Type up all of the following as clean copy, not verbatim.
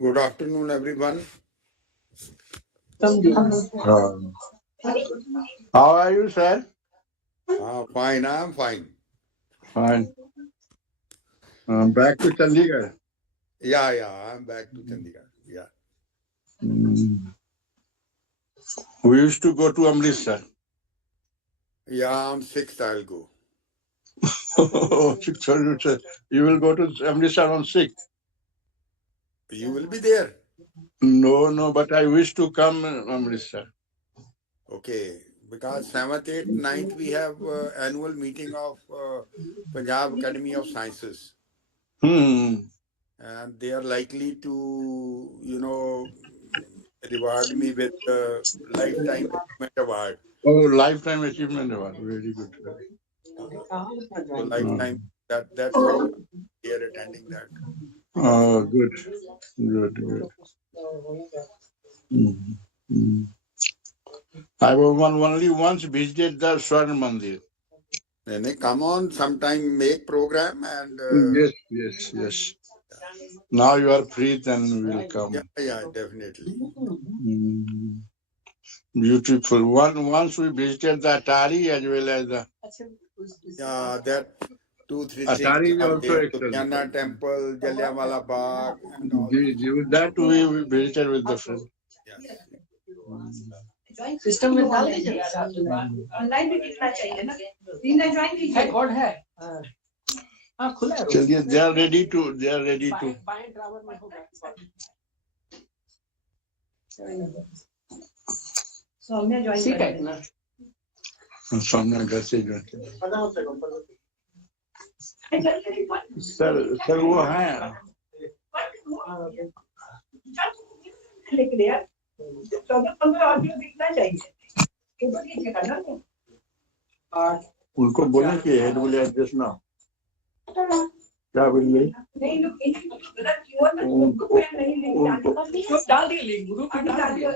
Good afternoon, everyone. Um, how are you, sir? Fine, I am fine. Fine. Back to Chandigarh. Yeah, I'm back to Chandigarh. Yeah. We used to go to Amritsar. Yeah, on 6th I'll go. Sorry, you will go to Amritsar on 6th. You will be there. No, but I wish to come Amritsar. Okay. Because 7th, 8th, 9th we have annual meeting of Punjab Academy of Sciences. And they are likely to, reward me with Lifetime Achievement Award. Oh, Lifetime Achievement Award. Very good. So lifetime, that's how they are attending that. Oh, good. I only once visited the Swarn Mandir. Then they come on sometime, make program and Yes. Now you are free, then we will come. yeah, definitely. Beautiful. Once we visited the Atari as well as the That 2-3 things Atari is are also there. excellent. Jana Temple, Jallianwala Bagh, and all. That we visited with the friend. Yes. System में डाल दीजिए online भी दिखना चाहिए ना दिन join कीजिए code है हाँ खुला है चलिए they are ready to बाएं ड्रावर में होगा सौम्या ज्वाइन ठीक है ना सामने घर से जो सर वो है लेकिन यार 14-15 ऑडियो दिखना चाहिए केवल कीजिएगा ना उनको बोले कि हेड विल एडजस्ट ना क्या बोलिए नहीं लोग गलत क्यों नहीं डाल दिए लिंक ग्रुप में डाल दिए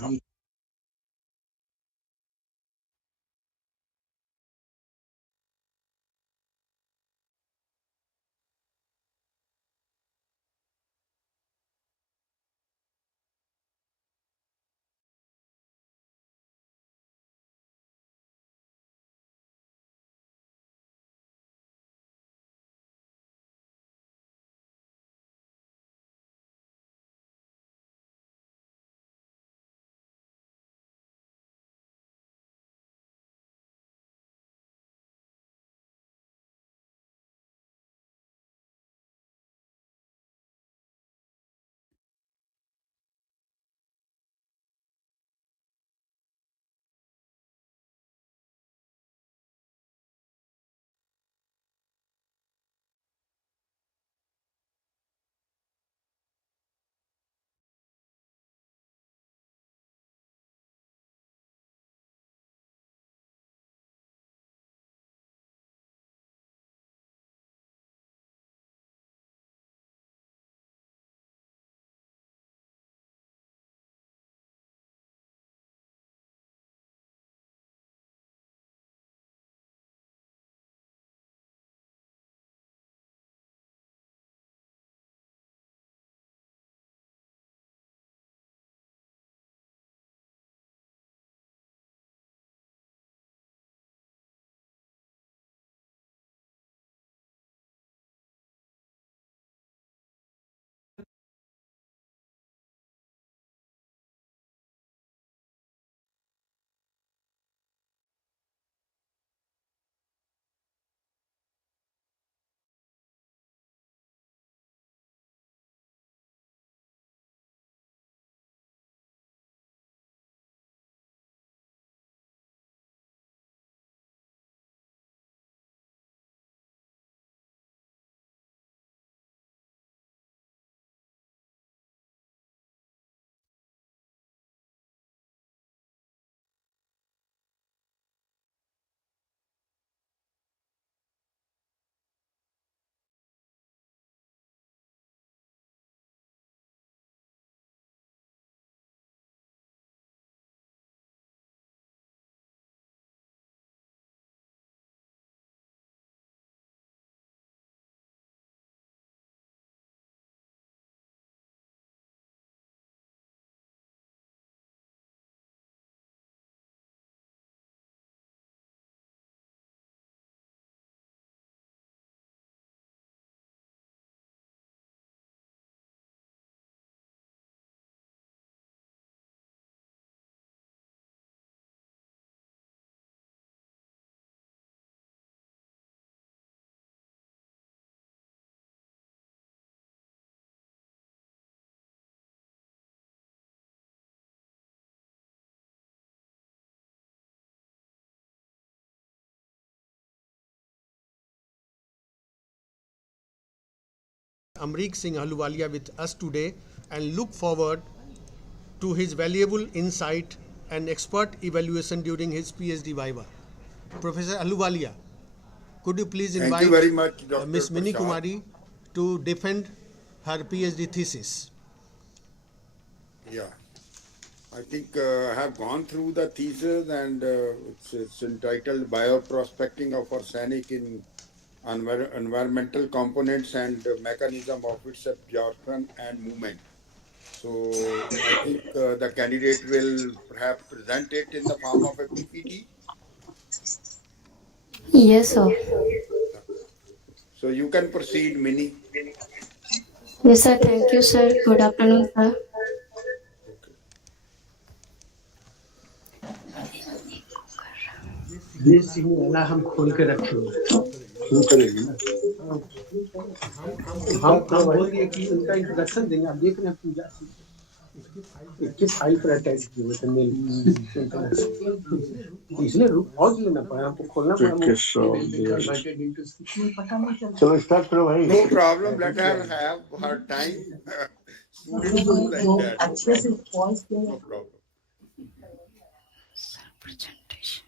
हम Amrik Singh Ahluwalia with us today and look forward to his valuable insight and expert evaluation during his PhD Viva. Professor Ahluwalia, could you please Thank you invite very much, Dr. Ms. Mini Prasad. Kumari to defend her PhD thesis? Yeah, I think I have gone through the thesis, and it's entitled Bioprospecting of Arsenic in Environmental Components and Mechanism of its Absorption and Movement. So I think the candidate will perhaps present it in the form of a PPT. Yes, sir. So you can proceed, Mini. Yes, sir. Thank you, sir. Good afternoon, sir. Okay. ये signal वाला हम खोल के रखे हुए हैं। शुरू करेगी ना हम बोल दिए कि उनका इंट्रोडक्शन देंगे। आप देख रहे हैं पूजा इसके फाइल पर अटैच किए हुए थे मेल इसलिए पॉज लेना पड़ा हमको खोलना पड़ा। चलो स्टार्ट करो भाई। No problem. Let her have her time. Students do like that. No problem. Presentation.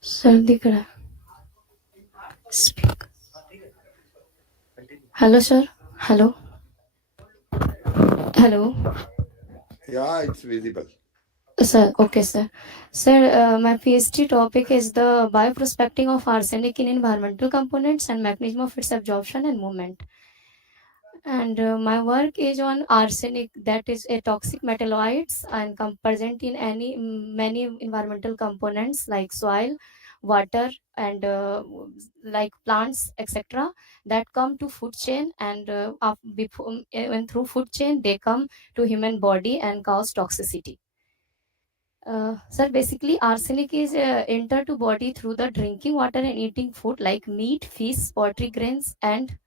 Sir, दिख रहा है। Speak. Hello, sir. Hello. Hello. Yeah, it's visible. Sir, okay, sir. Sir, my PhD topic is the bioprospecting of arsenic in environmental components and mechanism of its absorption and movement. And my work is on arsenic, that is a toxic metalloids and present in many environmental components like soil, water, and like plants, etc. that come to food chain, and when through food chain they come to human body and cause toxicity. Sir, basically arsenic is enter to body through the drinking water and eating food like meat, fish, poultry grains, and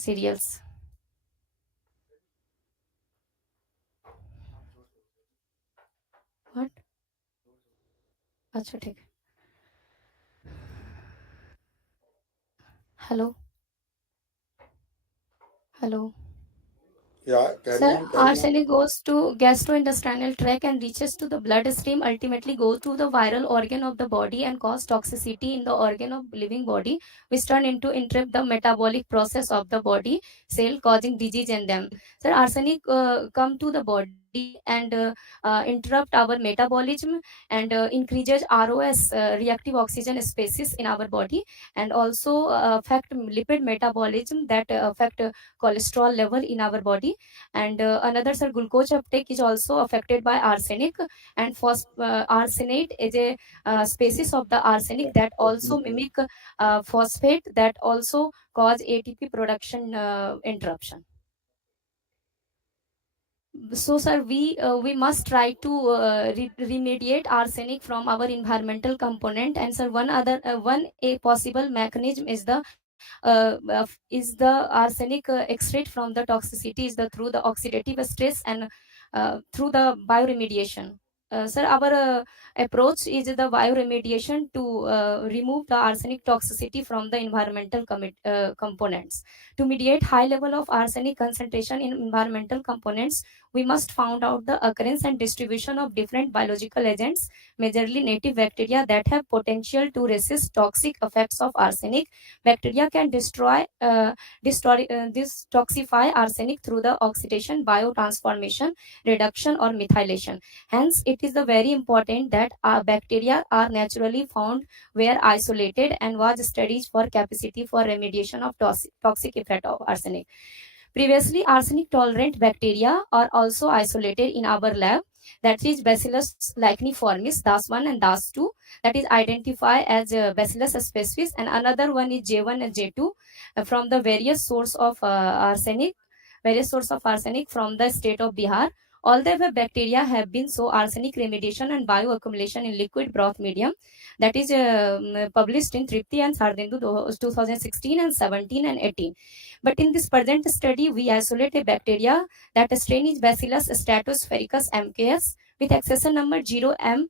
cereals. What? अच्छा ठीक है. Hello. Hello. Yeah, carry Sir, on, carry on. arsenic goes to gastrointestinal tract and reaches to the bloodstream, ultimately goes to the viral organ of the body and cause toxicity in the organ of living body, which turn into interrupt the metabolic process of the body cell, causing disease in them. Sir, arsenic come to the body and interrupt our metabolism and increases ROS, reactive oxygen species in our body, and also affect lipid metabolism that affect cholesterol level in our body. And another, sir, glucose uptake is also affected by arsenic, and arsenate is a species of the arsenic that also mimic phosphate that also cause ATP production interruption. So, sir, we must try to remediate arsenic from our environmental component. And sir, one a possible mechanism is the arsenic extract from the toxicity is the through the oxidative stress and through the bioremediation. Sir, our approach is the bioremediation to remove the arsenic toxicity from the environmental components. To mediate high level of arsenic concentration in environmental components, we must find out the occurrence and distribution of different biological agents, majorly native bacteria that have potential to resist toxic effects of arsenic. Bacteria can detoxify arsenic through the oxidation, biotransformation, reduction, or methylation. Hence, it is the very important that our bacteria are naturally found where isolated and was studied for capacity for remediation of toxic effect of arsenic. Previously, arsenic tolerant bacteria are also isolated in our lab. That is Bacillus licheniformis, DAS1 and DAS2, that is identified as Bacillus species, and another one is J1 and J2 from the various source of arsenic from the state of Bihar. All the above bacteria have been so arsenic remediation and bioaccumulation in liquid broth medium, that is published in Tripti and Shardendu 2016 and 17 and 18. But in this present study, we isolate a bacteria that strain is Bacillus stratosphericis MKS with accession number 0M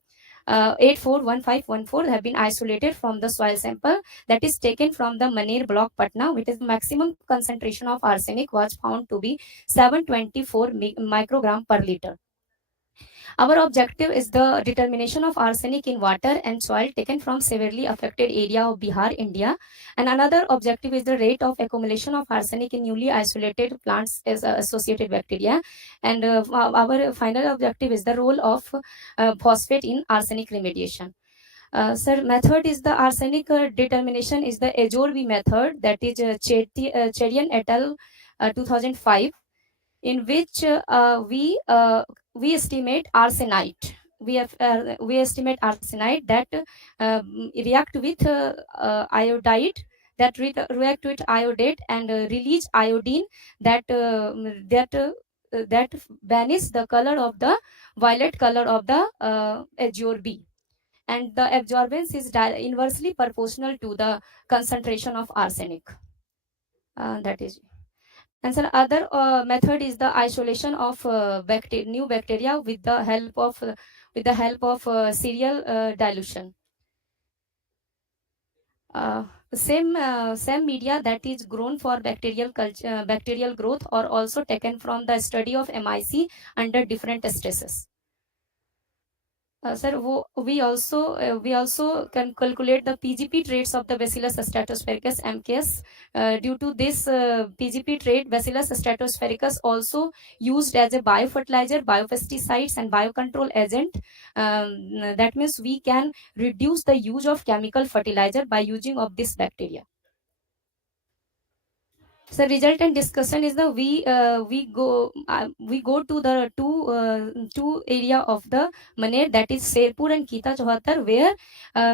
841514 have been isolated from the soil sample that is taken from the Maner block Patna, with its maximum concentration of arsenic was found to be 724 microgram per liter. Our objective is the determination of arsenic in water and soil taken from severely affected area of Bihar, India. And another objective is the rate of accumulation of arsenic in newly isolated plants as associated bacteria. And our final objective is the role of phosphate in arsenic remediation. Sir, method is the arsenic determination is the AJOR-B method, that is Chedian et al. 2005, in which we estimate arsenite. We estimate arsenite that react with iodide, that react with iodate and release iodine that that vanish the color of the violet color of the AJOR-B, and the absorbance is inversely proportional to the concentration of arsenic. That is. And so other method is the isolation of new bacteria with the help of serial dilution. Same media that is grown for bacterial growth are also taken from the study of MIC under different stresses. Sir, we also can calculate the PGP traits of the Bacillus stratosphericis MKS. Due to this PGP trait, Bacillus stratosphericis also used as a biofertilizer, biopesticides, and biocontrol agent. That means we can reduce the use of chemical fertilizer by using of this bacteria. So resultant discussion is the we go to the two area of the Maner, that is Sherpur and Kita Chauhatar, where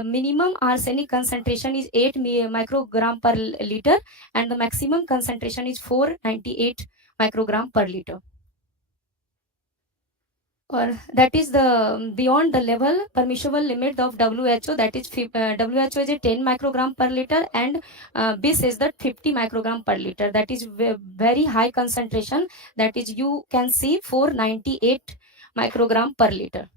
minimum arsenic concentration is 8 microgram per liter and the maximum concentration is 498 microgram per liter. Or that is the beyond the level permissible limit of WHO, that is WHO is a 10 microgram per liter and BIS is the 50 microgram per liter. That is very high concentration, that is you can see 498 microgram per liter.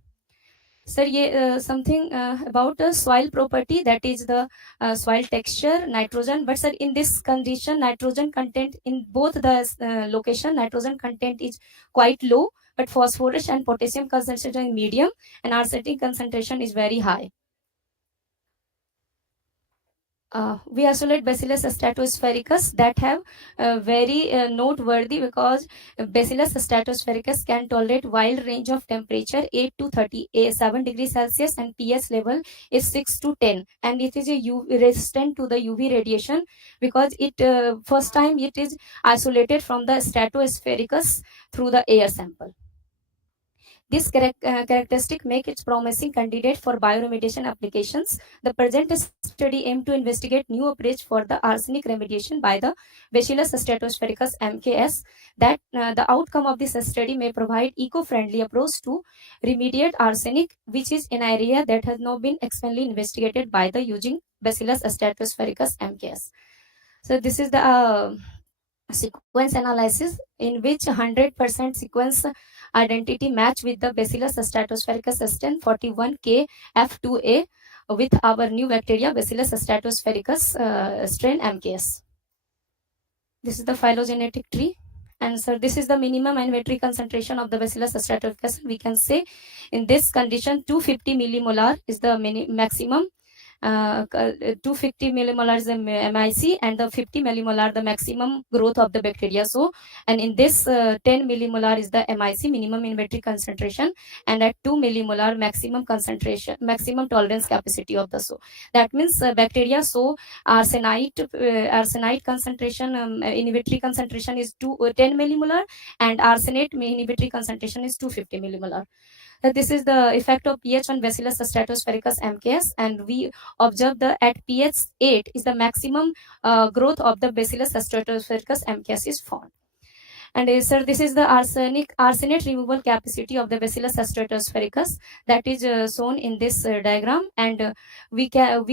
Sir, something about soil property, that is the soil texture, nitrogen. But sir, in this condition, nitrogen content in both the location, nitrogen content is quite low, but phosphorus and potassium concentration is medium and arsenic concentration is very high. We isolate Bacillus stratosphericis that have very noteworthy, because Bacillus stratosphericis can tolerate wide range of temperature 8 to 37 degrees Celsius and pH level is 6 to 10, and it is a resistant to the UV radiation, because it first time it is isolated from the stratosphericis through the air sample. This characteristic make it promising candidate for bioremediation applications. The present study aimed to investigate new approach for the arsenic remediation by the Bacillus stratosphericis MKS. That the outcome of this study may provide eco-friendly approach to remediate arsenic, which is an area that has not been extensively investigated by the using Bacillus stratosphericis MKS. So this is the sequence analysis, in which 100% sequence identity match with the Bacillus stratosphericis strain 41K F2A with our new bacteria Bacillus stratosphericis strain MKS. This is the phylogenetic tree. And so this is the minimum inventory concentration of the Bacillus stratosphericis. We can say in this condition 250 millimolar is the maximum. 250 millimolar is the MIC and the 50 millimolar the maximum growth of the bacteria. So, and in this 10 millimolar is the MIC, minimum inventory concentration, and at 2 millimolar maximum concentration, maximum tolerance capacity of the so. That means bacteria so arsenite concentration inventory concentration is 10 millimolar and arsenate inventory concentration is 250 millimolar. This is the effect of pH on Bacillus stratosphericis MKS, and we observe that at pH 8 is the maximum growth of the Bacillus stratosphericis MKS is found. And sir, this is the arsenate removal capacity of the Bacillus stratosphericis that is shown in this diagram. And we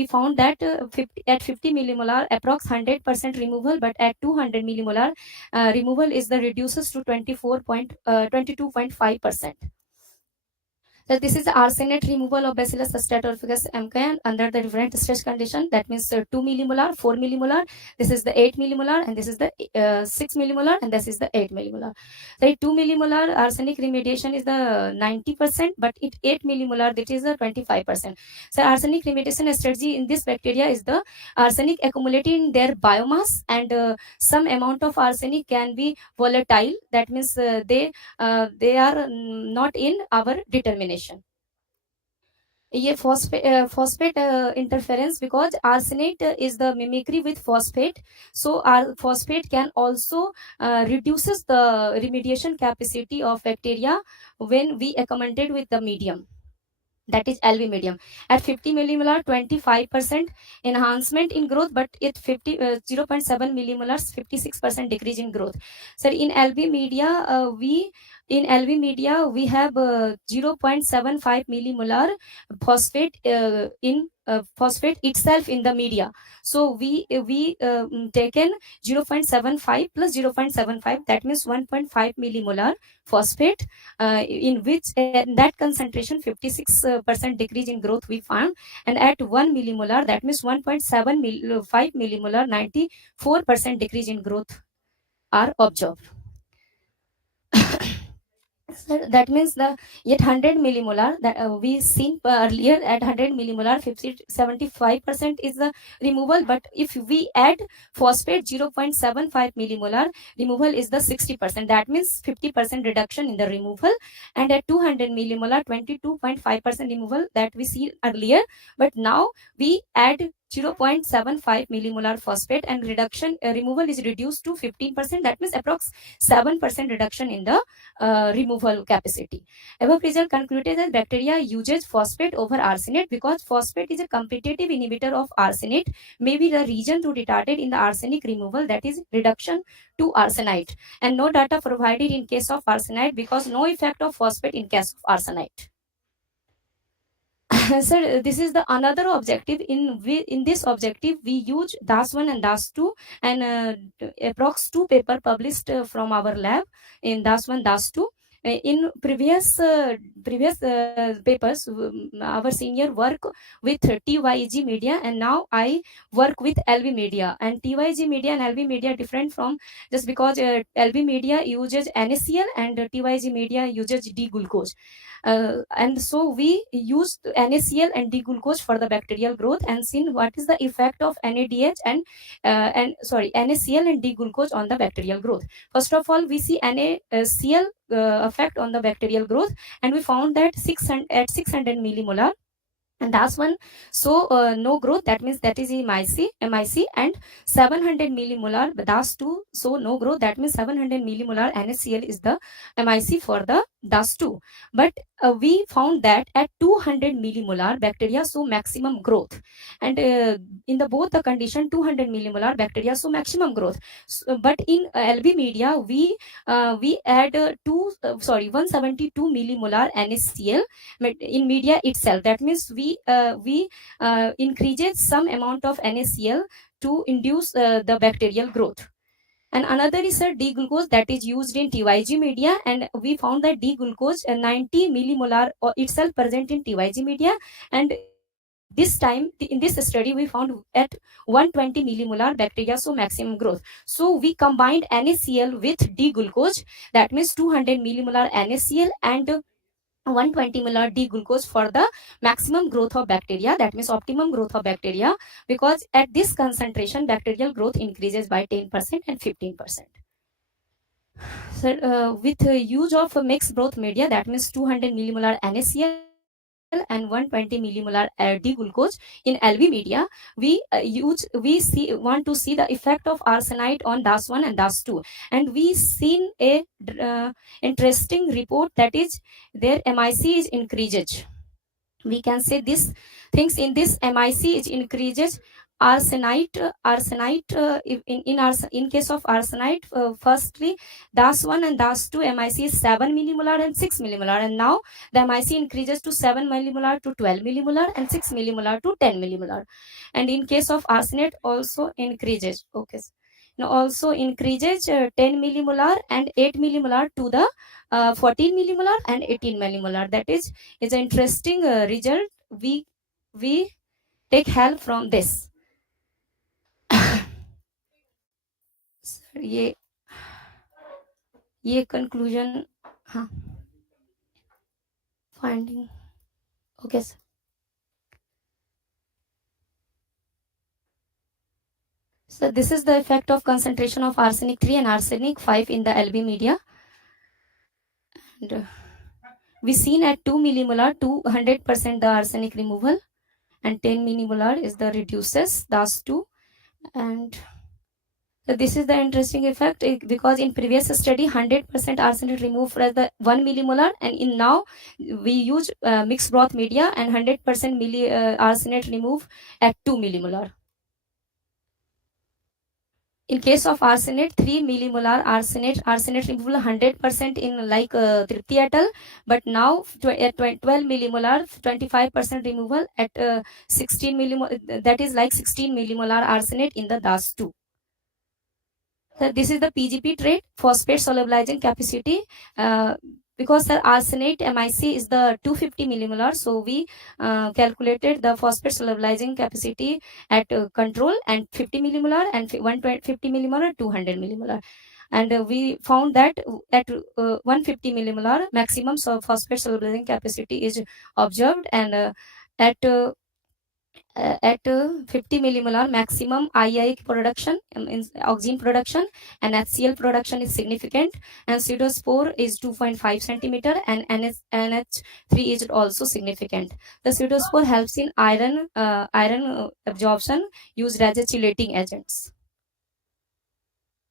found that at 50 millimolar, approx 100% removal, but at 200 millimolar, removal is the reduces to 22.5%. So this is the arsenate removal of Bacillus stratosphericis MKN under the different stress condition. That means 2 millimolar, 4 millimolar. This is the 8 millimolar, and this is the 6 millimolar, and this is the 8 millimolar. So 2 millimolar arsenic remediation is the 90%, but 8 millimolar, that is the 25%. So arsenic remediation strategy in this bacteria is the arsenic accumulating in their biomass, and some amount of arsenic can be volatile. That means they are not in our determination. ये phosphate interference, because arsenate is the mimicry with phosphate, so our phosphate can also reduces the remediation capacity of bacteria when we accommodate with the medium, that is LV medium. At 50 millimolar, 25% enhancement in growth, but at 0.7 millimolars, 56% decrease in growth. So in LV media, we have 0.75 millimolar phosphate in phosphate itself in the media. So we taken 0.75 plus 0.75, that means 1.5 millimolar phosphate, in which that concentration 56% decrease in growth we found, and at 1 millimolar, that means 1.75 millimolar, 94% decrease in growth are observed. That means the at 100 millimolar, that we seen earlier, at 100 millimolar 75% is the removal, but if we add phosphate 0.75 millimolar, removal is the 60%, that means 50% reduction in the removal. And at 200 millimolar, 22.5% removal that we see earlier, but now we add 0.75 millimolar phosphate, and removal is reduced to 15%, that means approx 7% reduction in the removal capacity. Above result concluded that bacteria uses phosphate over arsenate because phosphate is a competitive inhibitor of arsenate, may be the reason to retarded in the arsenic removal, that is reduction to arsenite, and no data provided in case of arsenite because no effect of phosphate in case of arsenite. Sir, this is the another objective. In this objective, we use DAS 1 and DAS 2, and approx 2 paper published from our lab in DAS 1, DAS 2. In previous papers, our senior work with TYG media, and now I work with LV media. And TYG media and LV media different from, just because LV media uses NaCl and TYG media uses D-glucose. And so we used NaCl and D-glucose for the bacterial growth, and seen what is the effect of NaDH and NaCl and D-glucose on the bacterial growth. First of all, we see NaCl effect on the bacterial growth, and we found that at 600 millimolar, and that's one, so no growth, that means that is MIC, and 700 millimolar, but that's 2, so no growth, that means 700 millimolar NaCl is the MIC for the DAS 2. But we found that at 200 millimolar bacteria show maximum growth, and in the both the condition 200 millimolar bacteria show maximum growth. But in LB media, we add 172 millimolar NaCl in media itself. That means we increases some amount of NaCl to induce the bacterial growth. And another is D-glucose that is used in TYG media, and we found that D-glucose 90 millimolar itself present in TYG media, and this time in this study we found at 120 millimolar bacteria so maximum growth. So we combined NaCl with D-glucose, that means 200 millimolar NaCl and 120 molar D-glucose for the maximum growth of bacteria, that means optimum growth of bacteria, because at this concentration bacterial growth increases by 10% and 15%. So with use of a mixed growth media, that means 200 millimolar NaCl and 120 millimolar D-glucose in LV media, we want to see the effect of arsenite on DAS 1 and DAS 2, and we seen a interesting report, that is their MIC is increases. We can say this things in this MIC is increases in case of arsenite, firstly DAS 1 and DAS 2 MIC is 7 millimolar and 6 millimolar, and now the MIC increases to 7 millimolar to 12 millimolar and 6 millimolar to 10 millimolar. And in case of arsenate also increases, okay, also increases 10 millimolar and 8 millimolar to the 14 millimolar and 18 millimolar. That is an interesting result. We take help from this. Sir ये conclusion, हाँ, finding, okay sir. So this is the effect of concentration of arsenic 3 and arsenic 5 in the LB media. And we seen at 2 millimolar 200% the arsenic removal, and 10 millimolar is the reduces DAS 2. And so this is the interesting effect, because in previous study 100% arsenic removed as the 1 millimolar, and in now we use mixed broth media and 100% arsenic removed at 2 millimolar. In case of arsenate, 3 millimolar arsenate removal 100% in like Tripti et al. But now 12 millimolar, 25% removal at 16 millimolar, that is like 16 millimolar arsenate in the DAS 2. So this is the PGP trait, phosphate solubilizing capacity. Because the arsenate MIC is the 250 millimolar, so we calculated the phosphate solubilizing capacity at control and 50 millimolar and 150 millimolar, 200 millimolar. And we found that at 150 millimolar maximum phosphate solubilizing capacity is observed, and at 50 millimolar maximum II production, oxygen production and HCl production is significant, and pseudospore is 2.5 centimeter, and NH3 is also significant. The pseudospore helps in iron absorption, used as a chelating agents.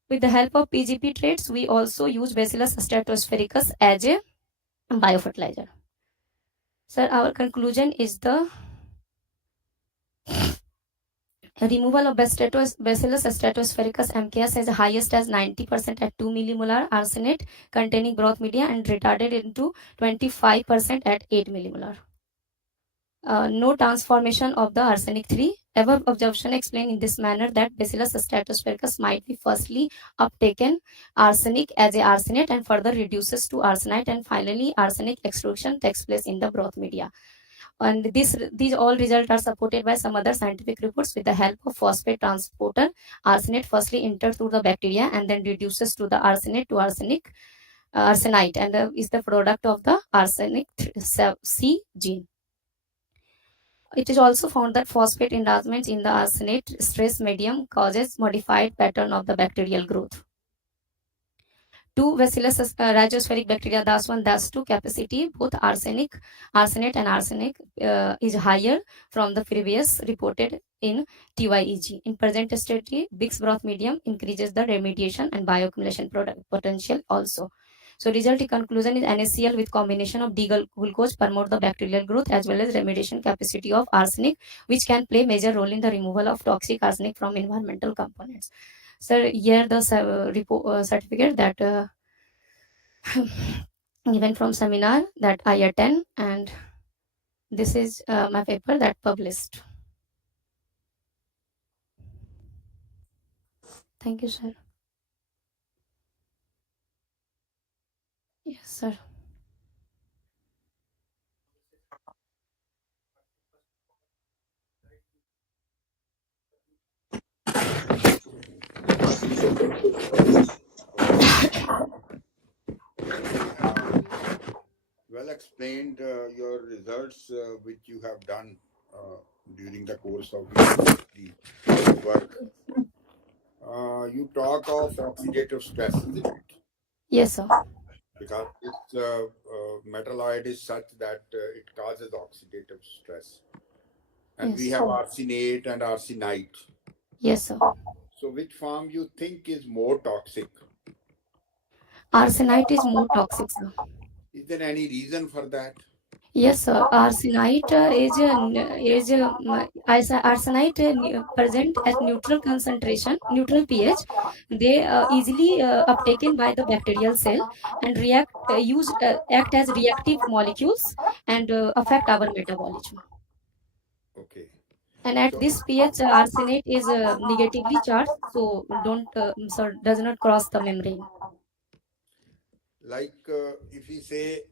With the help of PGP traits, we also use Bacillus stratosphericus as a biofertilizer. Sir, our conclusion is the removal of Bacillus stratosphericus MKS is highest as 90% at 2 millimolar arsenate containing broth media and retarded into 25% at 8 millimolar. No transformation of the arsenic 3. Above observation explained in this manner that Bacillus stratosphericus might be firstly uptaken arsenic as a arsenate and further reduces to arsenite, and finally arsenic extrusion takes place in the broth media. And these all results are supported by some other scientific reports. With the help of phosphate transporter, arsenate firstly enters through the bacteria and then reduces to the arsenate to arsenite, and is the product of the arsenic C gene. It is also found that phosphate enlargements in the arsenate stress medium causes modified pattern of the bacterial growth. 2 Bacillus rhizospheric bacteria, DAS 1, DAS 2 capacity, both arsenate and arsenic is higher from the previous reported in TYEG. In present study, Biggs broth medium increases the remediation and bioaccumulation potential also. So result conclusion is NaCl with combination of D-glucose promote the bacterial growth as well as remediation capacity of arsenic, which can play major role in the removal of toxic arsenic from environmental components. Sir, here the certificate that given from seminar that I attend, and this is my paper that published. Thank you, sir. Yes, sir. Well explained your results which you have done during the course of the work. You talk of oxidative stress, isn't it? Yes, sir. Because this metalloid is such that it causes oxidative stress. And Yes. we have arsenate and arsenite. Yes, sir. So which form you think is more toxic? Arsenite is more toxic, sir. Is there any reason for that? Yes, sir. Arsenite arsenite present at neutral concentration, neutral pH. They easily uptaken by the bacterial cell and act as reactive molecules and affect our metabolism. Okay. And at So, this pH, arsenate is negatively charged, so does not cross the membrane. like if we say,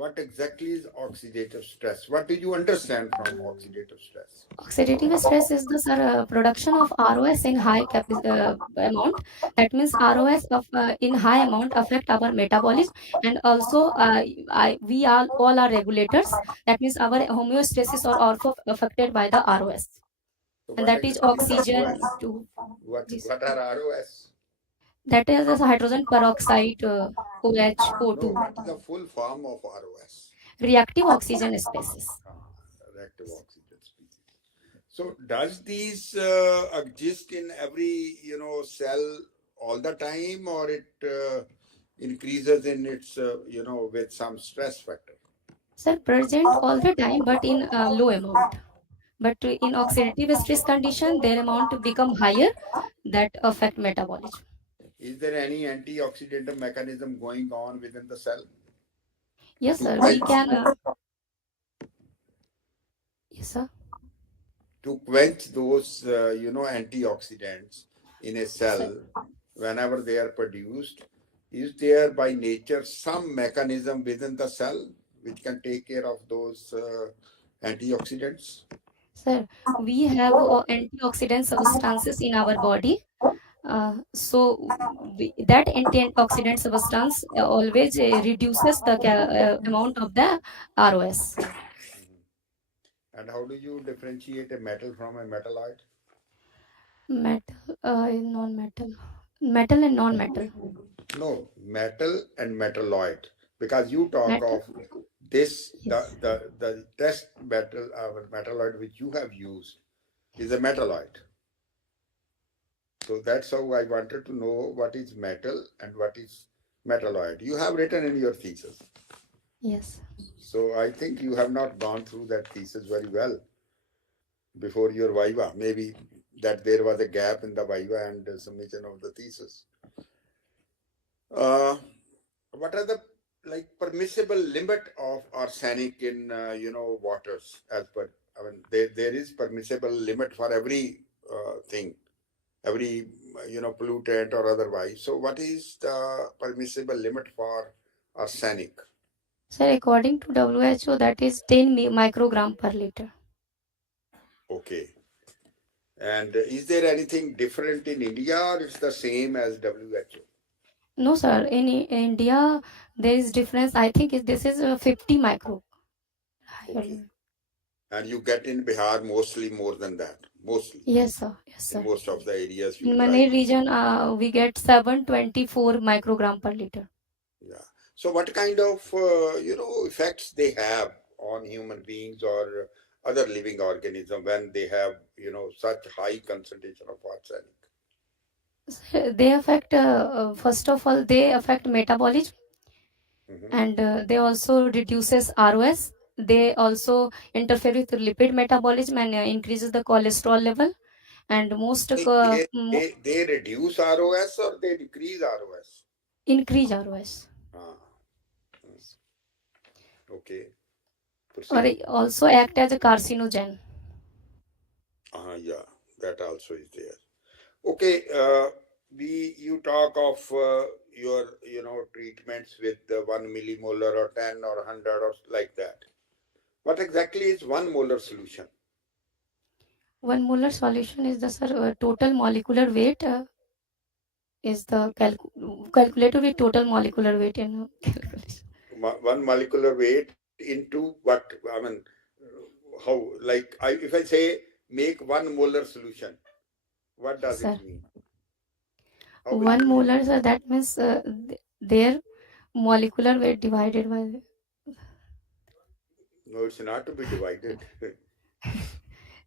what exactly is oxidative stress? What do you understand from oxidative stress? Oxidative stress is the production of ROS in amount. That means ROS in high amount affect our metabolism, and also we all are regulators. That means our homeostasis are also affected by the ROS, So, and what that is exactly is oxygen ROS? to this. What are ROS? That is the hydrogen peroxide, OH, No, O2, what is the full form of ROS? reactive oxygen species. Ah, reactive oxygen species. So, does these exist in every cell all the time, or it increases in its with some stress factor? Sir, present all the time, but in low amount. But in oxidative stress condition, their amount to become higher that affect metabolism. Is there any antioxidant mechanism going on within the cell Yes, to sir. We quench can. Yes, sir. those antioxidants in a Yes, sir. cell whenever they are produced? Is there by nature some mechanism within the cell which can take care of those antioxidants? Sir, we have antioxidant substances in our body. That antioxidant substance always reduces the amount of the ROS. And how do you differentiate a metal from a metalloid? Metal, non-metal, metal and non-metal. No, metal and metalloid. Because you talk Metal. of this, Yes. the test metal, metalloid which you have used is a metalloid. So that's how I wanted to know what is metal and what is metalloid. You have written in your thesis. Yes. So I think you have not gone through that thesis very well before your Viva. Maybe that there was a gap in the Viva and submission of the thesis. What are the permissible limit of arsenic in waters as per? I mean, there is permissible limit for every thing, every pollutant or otherwise. So, what is the permissible limit for arsenic? Sir, according to WHO, that is 10 microgram per liter. Okay. And is there anything different in India, or it's the same as WHO? No, sir. In India, there is difference. I think this is 50 micro. Okay. And you get in Bihar mostly more than that, mostly. Yes, sir. Yes, In sir. most of the areas you In try. Mane region, we get 724 microgram per liter. Yeah. So what kind of effects they have on human beings or other living organism when they have such high concentration of arsenic? Sir, they affect, first of all, they affect metabolism, Mhm. and they also reduces ROS. They also interfere with the lipid metabolism and increases the cholesterol level. And They reduce ROS or they decrease ROS? increase ROS. Ah, yes. Okay. Or Proceed. also act as a carcinogen. Yeah, that also is there. Okay. You talk of your treatments with 1 millimolar or 10 or 100 or like that. What exactly is 1 molar solution? 1 molar solution is the total molecular weight is the calculated with total molecular weight in calculation. 1 molecular weight into what? I mean, how? Like, if I say make 1 molar solution, what does it Sir, mean? How will 1 molar, sir, that means their molecular weight divided by no, it's not to be divided.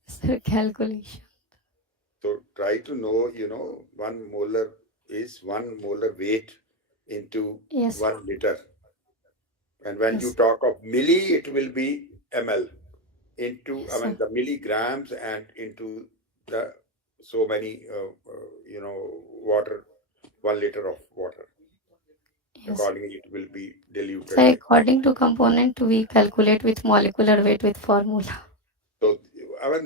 sir, calculation. So try to know, 1 molar is 1 molar weight into Yes, 1 liter. And when you Yes. talk of milli, it will be ml into, Yes, sir. the milligrams and into the so many, water, 1 liter of water. Yes. Accordingly, it will be Sir, diluted there. according to component, we calculate with molecular weight with formula. So,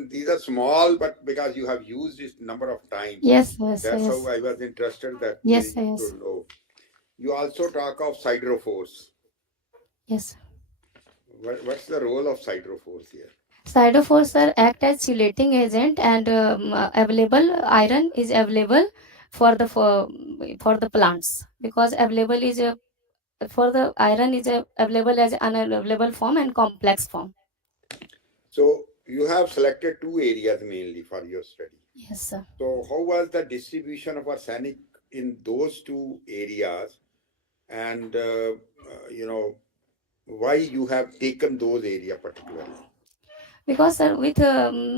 these are small, but because you have used it number of times, Yes, yes, that's how yes. I was interested that Yes, you yes. should know. You also talk of hydrophores. Yes. What's the role of hydrophores here? Cytophores sir act as chelating agent, and available iron is available for the plants, because available is for the iron is available as unavailable form and complex form. So you have selected two areas mainly for your study. Yes, sir. So how was the distribution of arsenic in those two areas, and why you have taken those areas particularly? Because sir, with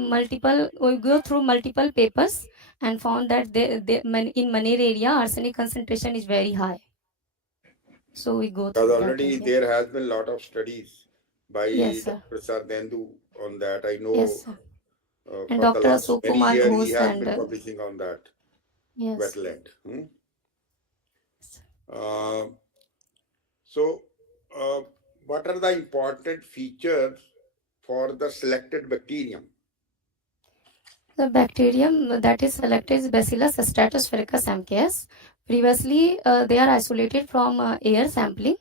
multiple, we go through multiple papers and found that in Maner area arsenic concentration is very high. So we go Because through that already area. there has been a lot of studies by Yes, sir. Dr. Shardendu on that. I Yes, know sir. And for the Dr. last Ashok many Kumar years he Ghosh has and been publishing on that yes. wetland. Uh, so, uh, what are the important features for the selected bacterium? The bacterium that is selected is Bacillus stratosphericus MKS. Previously, they are isolated from air sampling,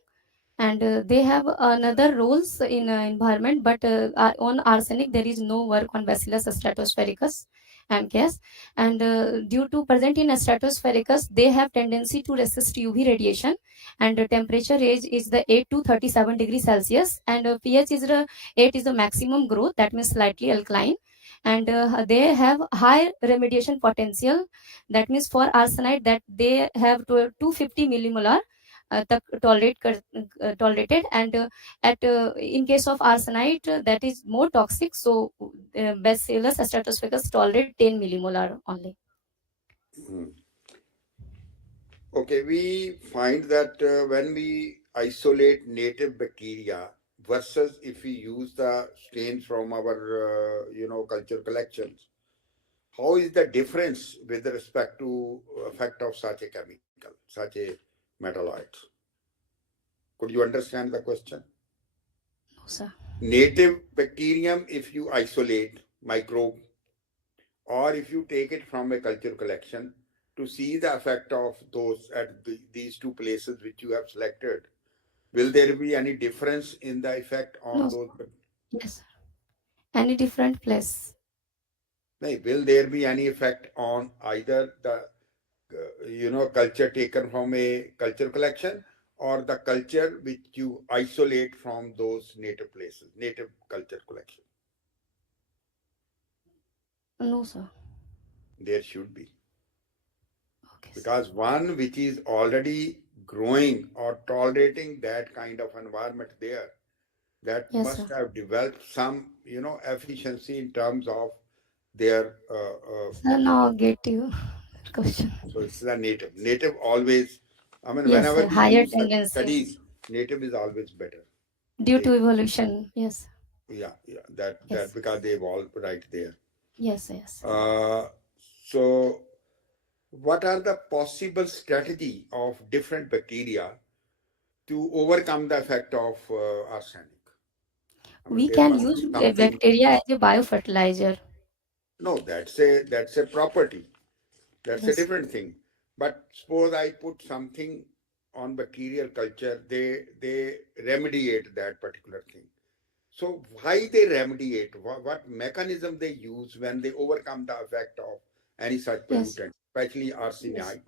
and they have another roles in environment, but on arsenic there is no work on Bacillus stratosphericus MKS, and due to present in stratosphericus, they have tendency to resist UV radiation, and the temperature range is the 8 to 37 degrees Celsius, and pH is the 8 is the maximum growth, that means slightly alkaline, and they have high remediation potential, that means for arsenite that they have to 250 millimolar tolerated, and at in case of arsenite that is more toxic, so Bacillus stratosphericus tolerate 10 millimolar only. Hmm. Okay, we find that when we isolate native bacteria versus if we use the stains from our, culture collections, how is the difference with respect to effect of such a chemical, such a metalloid? Could you understand the question? No, sir. Native bacterium, if you isolate microbe, or if you take it from a culture collection to see the effect of those at these two places which you have selected, will there be any difference in the effect No, on sir. those? Yes, sir. Any different place? No, will there be any effect on either the culture taken from a culture collection or the culture which you isolate from those native places, native culture collection? No, sir. There should be. Okay, sir. Because one which is already growing or tolerating that kind of environment there, that Yes, must sir. have developed some, efficiency in terms of their. Sir, now get you question. So it's the native. Native always. I mean, Yes, whenever sir. we Higher do such tendency studies, native is always better. due to They, evolution. Yes. yeah, that Yes. because they evolved right there. Yes. Yes. Uh, so, what are the possible strategy of different bacteria to overcome the effect of arsenic? I mean, We there can must use be something. bacteria as a biofertilizer. No, that's a property. That's a Yes. different thing. But suppose I put something on bacterial culture, they remediate that particular thing. So why they remediate? What mechanism they use when they overcome the effect of any such Yes. pollutant, especially Yes. arsenic?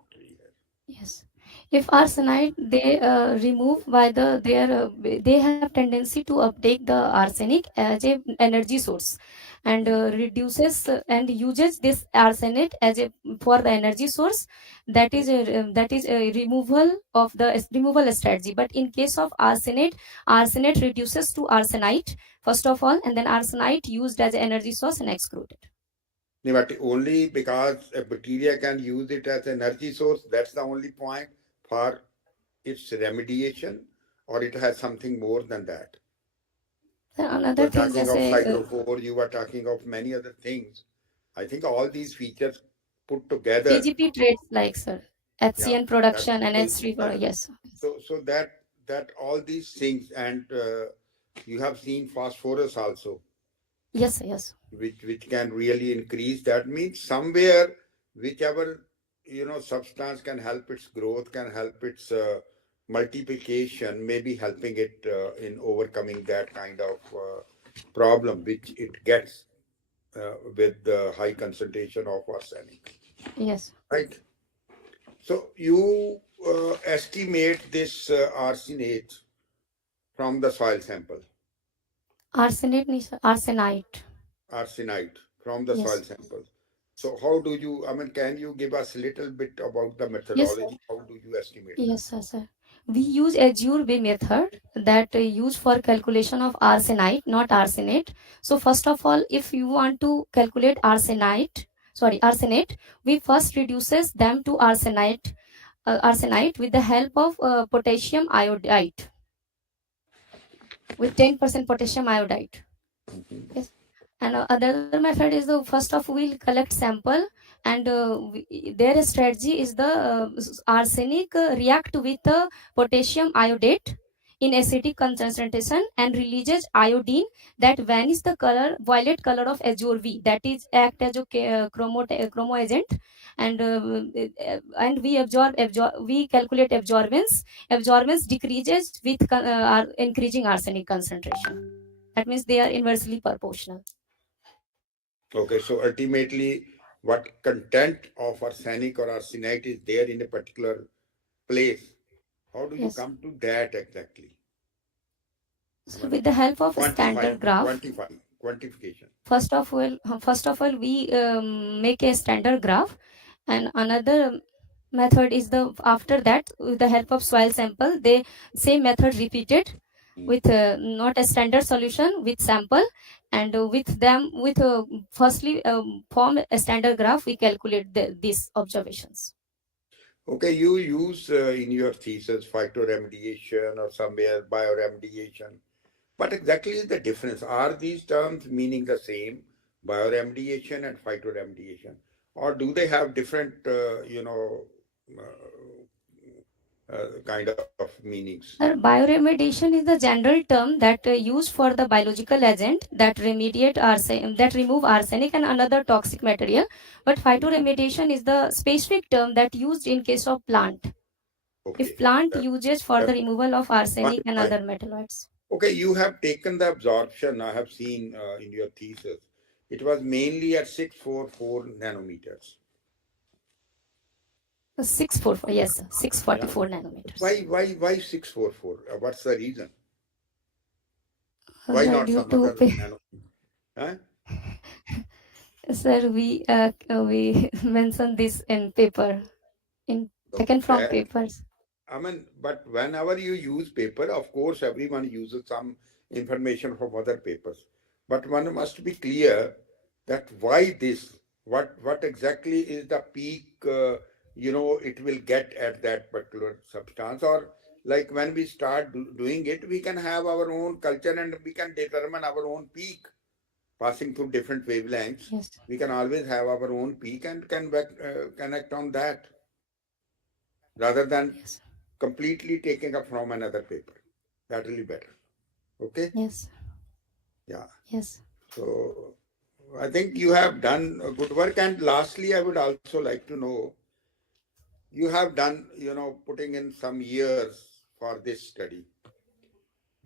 Yes. If arsenite they remove by they have tendency to uptake the arsenic as a energy source, and reduces and uses this arsenate as a for the energy source. That is a removal of the removal strategy. But in case of arsenate reduces to arsenite first of all, and then arsenite used as energy source and excluded. No, but only because a bacteria can use it as energy source, that's the only point for its remediation, or it has something more than that? You Another were thing, talking of जैसे cyclophore, you were talking of many other things. I think all these features put together, PGP traits like sir, yeah, HCN that production, will NH3 for yes. so that all these things, and you have seen phosphorus also, Yes, yes. which can really increase. That means somewhere, whichever substance can help its growth, can help its multiplication, maybe helping it in overcoming that kind of problem which it gets with the high concentration of arsenic, Yes. right? So you estimate this arsenate from the soil sample, Arsenate, नहीं sir, arsenite. arsenite from the soil Yes. sample. So how do you, I mean, can you give us a little bit about the Yes, sir. methodology? How do you estimate that? Yes, sir. We use Azure Way method that used for calculation of arsenite, not arsenate. So first of all, if you want to calculate arsenate, we first reduces them to arsenite with the help of potassium iodide, with 10% potassium iodide. Yes. And other method is the first of we'll collect sample, and their strategy is the arsenic react with potassium iodate in acidic concentration and releases iodine that vanishes the color violet color of azure V, that is act as a chromo agent, and we calculate absorbance decreases with increasing arsenic concentration. That means they are inversely proportional. Okay, so ultimately, what content of arsenic or arsenite is there in a particular place? How do you Yes. come to that exactly? So with the help of a Quantify, standard graph, quantification. first of all, we make a standard graph, and another method is the after that with the help of soil sample, they same method repeated with not a standard solution with sample, and with them with firstly form a standard graph. We calculate these observations. Okay, you use in your thesis phytoremediation or somewhere bioremediation. What exactly is the difference? Are these terms meaning the same, bioremediation and phytoremediation? Or do they have different, kind of meanings? Bioremediation is the general term that used for the biological agent that that remove arsenic and another toxic material. But phytoremediation is the specific term that used in case of plant. Okay, If plant that, uses for the that's removal of arsenic and fine. other metalloids. Okay, you have taken the absorption, I have seen in your thesis. It was mainly at 644 nanometers. 644, yes, sir. 644 Yeah. nanometers. Why 644? What's the reason? Why Sir, not due some to other nanometer? Huh? sir, we mentioned this in paper, in taken from Okay. papers. I mean, but whenever you use paper, of course, everyone uses some information from other papers. But one must be clear that why this? What exactly is the peak? It will get at that particular substance, or like when we start doing it, we can have our own culture and we can determine our own peak, passing through different wavelengths. Yes. We can always have our own peak and can connect on that rather than Yes. completely taking up from another paper. That will be better. Okay? Yes. Yeah. Yes. So I think you have done a good work. And lastly, I would also like to know, you have done, putting in some years for this study.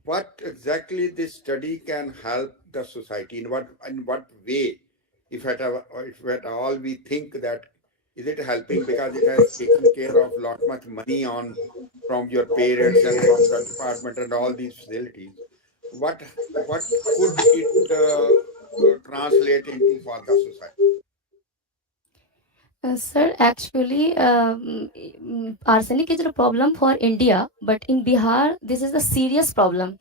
What exactly this study can help the society? In what way, if at all we think that is it helping, because it has taken care of lot much money on from your parents and from the department and all these facilities. What could it translate into for the society? Sir, actually, arsenic is a problem for India, but in Bihar, this is a serious problem.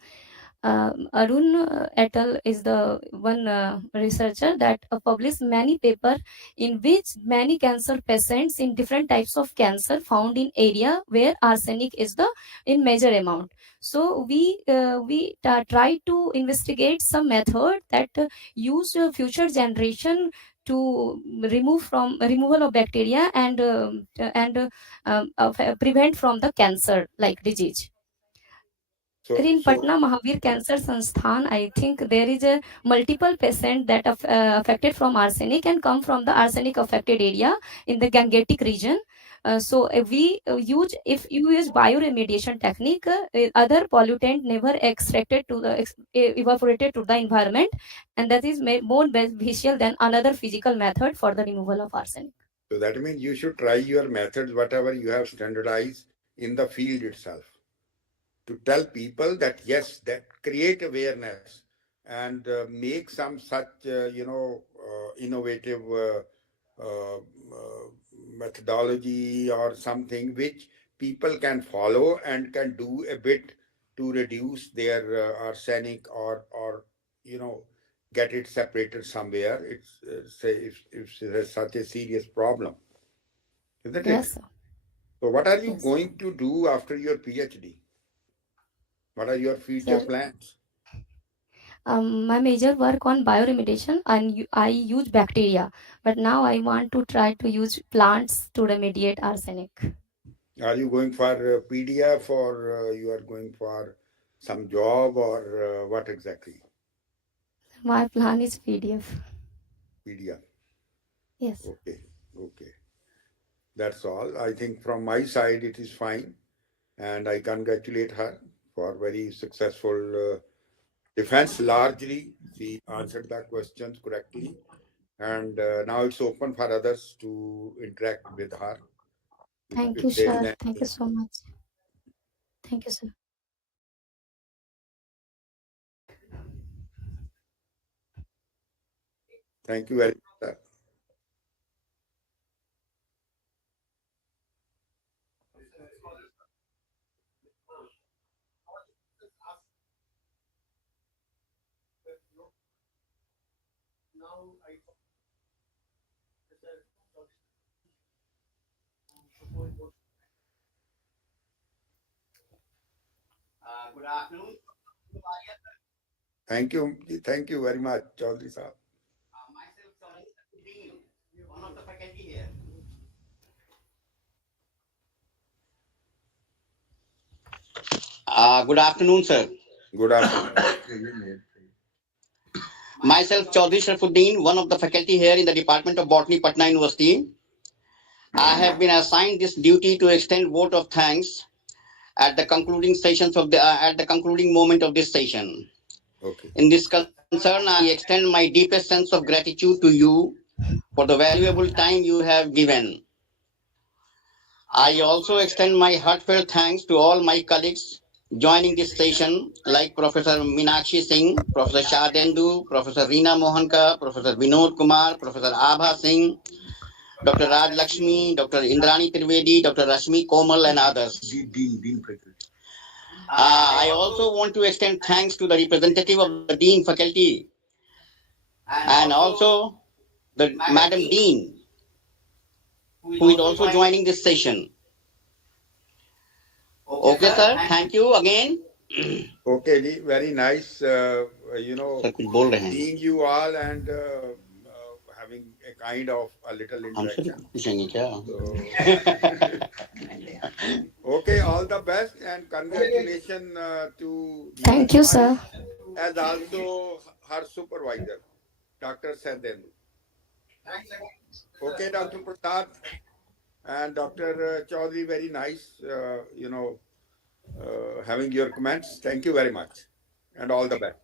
Arun et al. Is the one researcher that published many papers in which many cancer patients in different types of cancer found in area where arsenic is the in major amount. So we try to investigate some method that use future generation to removal of bacteria and prevent from the cancer like disease. In Patna Mahavir Cancer Sansthan, I think there is a multiple patient that affected from arsenic and come from the arsenic affected area in the Gangetic region. So if you use bioremediation technique, other pollutant never extracted to the evaporated to the environment, and that is more beneficial than another physical method for the removal of arsenic. So that means you should try your methods, whatever you have standardized in the field itself, to tell people that yes, that create awareness and make some such innovative methodology or something which people can follow and can do a bit to reduce their arsenic or get it separated somewhere. It's say if there's such a serious problem, isn't it? Yes, sir. So what are you Yes. going to do after your PhD? What are your future Sir, plans? my major work on bioremediation and I use bacteria, but now I want to try to use plants to remediate arsenic. Are you going for PDF or you are going for some job or what exactly? My plan is PDF. PDF. Yes. Okay. Okay. That's all. I think from my side it is fine, and I congratulate her for very successful defense. Largely, she answered the questions correctly, and now it's open for others to interact with her. Thank you, If there is sir. any. Thank you so much. Thank you, sir. Thank you very much, sir. Good afternoon. Thank you. Thank you very much, Chaudhary sir. Myself, Shardendu, one of the faculty here. Good afternoon, sir. Good afternoon. Myself, Chaudhary Sharfuddin, one of the faculty here in the Department of Botany, Patna University. I have been assigned this duty to extend vote of thanks at the concluding sessions of the at the concluding moment of this session. Okay. In this concern, I extend my deepest sense of gratitude to you for the valuable time you have given. I also extend my heartfelt thanks to all my colleagues joining this session, like Professor Meenakshi Singh, Professor Shardendu, Professor Reena Mohanka, Professor Vinod Kumar, Professor Abha Singh, Dr. Raj Lakshmi, Dr. Indrani Trivedi, Dr. Rashmi Komal, and others. I also want to extend thanks to the representative of the Dean faculty and also the Madam Dean, who is also joining this session. Okay, sir. Thank you again. Okay, Ji, very nice. Seeing you all and having a kind of a little interaction. So, okay, all the best and congratulations to Thank you, Kumari sir. as also her supervisor, Dr. Shardendu. Okay, Dr. Prasad and Dr. Chaudhary, very nice, having your comments. Thank you very much and all the best.